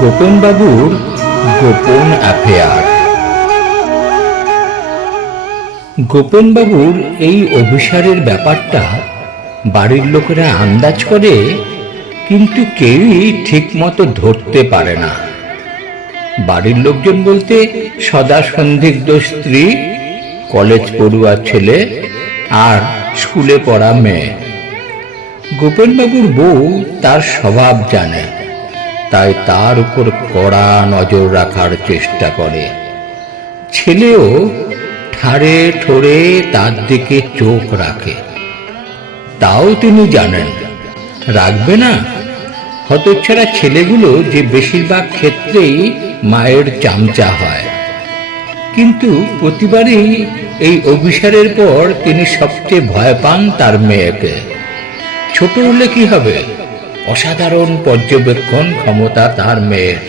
গোপনবাবুর গোপন অ্যাফেয়ার গোপনবাবুর এই অভিসারের ব্যাপারটা বাড়ির লোকেরা আন্দাজ করে, কিন্তু কেউই ঠিকমতো ধরতে পারে না। বাড়ির লোকজন বলতে সদা সন্দিগ্ধ স্ত্রী, কলেজ পড়ুয়া ছেলে আর স্কুলে পড়া মেয়ে। গোপনবাবুর বউ তার স্বভাব জানে। তাই তার উপর কড়া নজর রাখার চেষ্টা করে। ছেলেও ঠাড়ে ঠোড়ে তার দিকে চোখ রাখে। তাও তিনি জানেন, রাখবে না। হতচ্ছাড়া ছেলেগুলো যে বেশিরভাগ ক্ষেত্রেই মায়ের চামচা হয়। কিন্তু প্রতিবারই এই অভিসারের পর তিনি সবচেয়ে ভয় পান তার মেয়েকে। ছোট হলে কি হবে? অসাধারণ পর্যবেক্ষণ ক্ষমতা তার মেয়ের।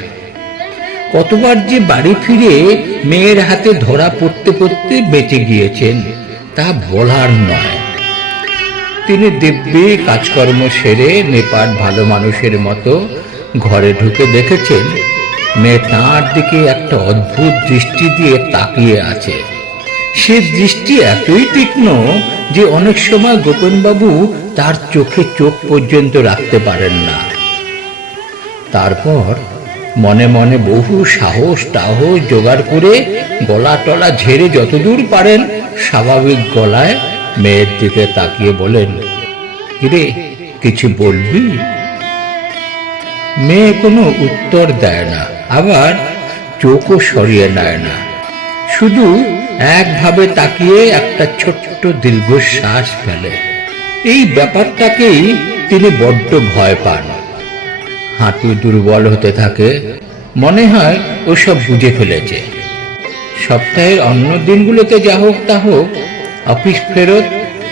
কতবার যে বাড়ি ফিরে মেয়ের হাতে ধরা পড়তে পড়তে বেঁচে গিয়েছেন, তা বলার নয়। তিনি দিব্যি কাজকর্ম সেরে নেপাল ভালো মানুষের মতো ঘরে ঢুকে দেখেছেন, মেয়ে তাঁর দিকে একটা অদ্ভুত দৃষ্টি দিয়ে তাকিয়ে আছে। সে দৃষ্টি এতই তীক্ষ্ণ যে অনেক সময় গোপনবাবু তার চোখে চোখ পর্যন্ত রাখতে পারেন না। তারপর মনে মনে বহু সাহস টাহস জোগাড় করে গলা টলা ঝেড়ে যতদূর পারেন স্বাভাবিক গলায় মেয়ের দিকে তাকিয়ে বলেন, কিরে, কিছু বলবি? মেয়ে কোনো উত্তর দেয় না, আবার চোখও সরিয়ে নেয় না। শুধু একভাবে তাকিয়ে একটা ছোট্ট দীর্ঘশ্বাস ফেলে। এই ব্যাপারটাকেই তিনি বড্ড ভয় পান। হাঁটু দুর্বল হতে থাকে, মনে হয় ওসব বুঝে ফেলেছে। সপ্তাহের অন্য দিনগুলোতে যা হোক তা হোক, অফিস ফেরত,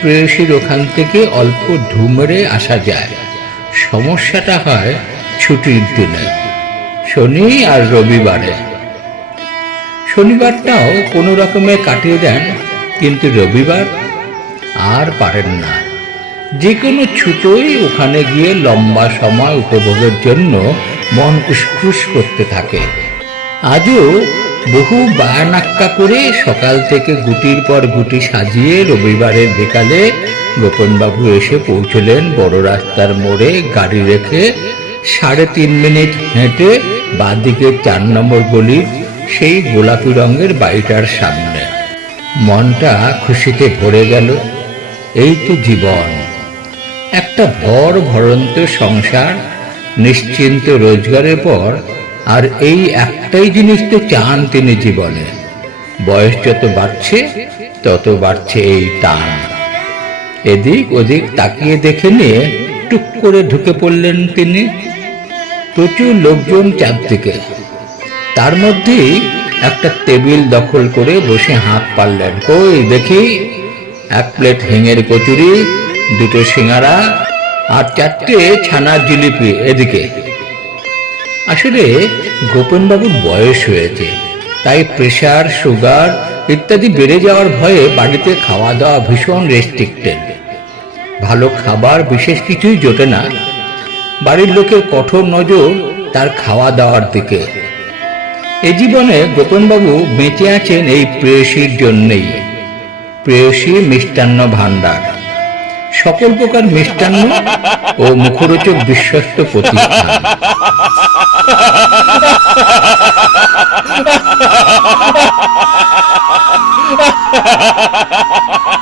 প্রেয়সীর ওখান থেকে অল্প ঢু মেরে আসা যায়। সমস্যাটা হয় ছুটির দিনে, শনি আর রবিবারে। শনিবারটাও কোনো রকমে কাটিয়ে দেন, কিন্তু রবিবার আর পারেন না। যে কোনো ছুটোই ওখানে গিয়ে লম্বা সময় উপভোগের জন্য মন উসখুস করতে থাকে। আজও বহু বায়ানাক্কা করে সকাল থেকে গুটির পর গুটি সাজিয়ে রবিবারের বিকালে গোপনবাবু এসে পৌঁছলেন বড় রাস্তার মোড়ে গাড়ি রেখে সাড়ে তিন মিনিট হেঁটে বাঁদিকে চার নম্বর গলির সেই গোলাপি রঙের বাড়িটার সামনে। মনটা খুশিতে ভরে গেল। এই তো জীবন। একটা ভর ভরন্ত সংসার, নিশ্চিন্ত রোজগারের পর আর এই একটাই জিনিস তো চান তিনি জীবনে। বয়স যত বাড়ছে, তত বাড়ছে এই টান। এদিক ওদিক তাকিয়ে দেখে নিয়ে টুক করে ঢুকে পড়লেন তিনি। প্রচুর লোকজন চারদিকে। তার মধ্যেই একটা টেবিল দখল করে বসে হাত পারলেন। কই, দেখি। এক প্লেট হেঙের কচুরি, দুটো সিঙ্গারা আর চারটে ছানার জিলিপি এদিকে। আসলে গোপনবাবুর বয়স হয়েছে, তাই প্রেশার, সুগার ইত্যাদি বেড়ে যাওয়ার ভয়ে বাড়িতে খাওয়া দাওয়া ভীষণ রেস্ট্রিক্টেড ভালো খাবার বিশেষ কিছুই জোটে না। বাড়ির লোকের কঠোর নজর তার খাওয়া দাওয়ার দিকে। এ জীবনে গোপনবাবু বেঁচে আছেন এই প্রেয়সীর জন্যেই। প্রেয়সী মিষ্টান্ন ভাণ্ডার। সকল প্রকার মিষ্টান্ন ও মুখরোচক বিশ্বস্ত প্রতিষ্ঠান।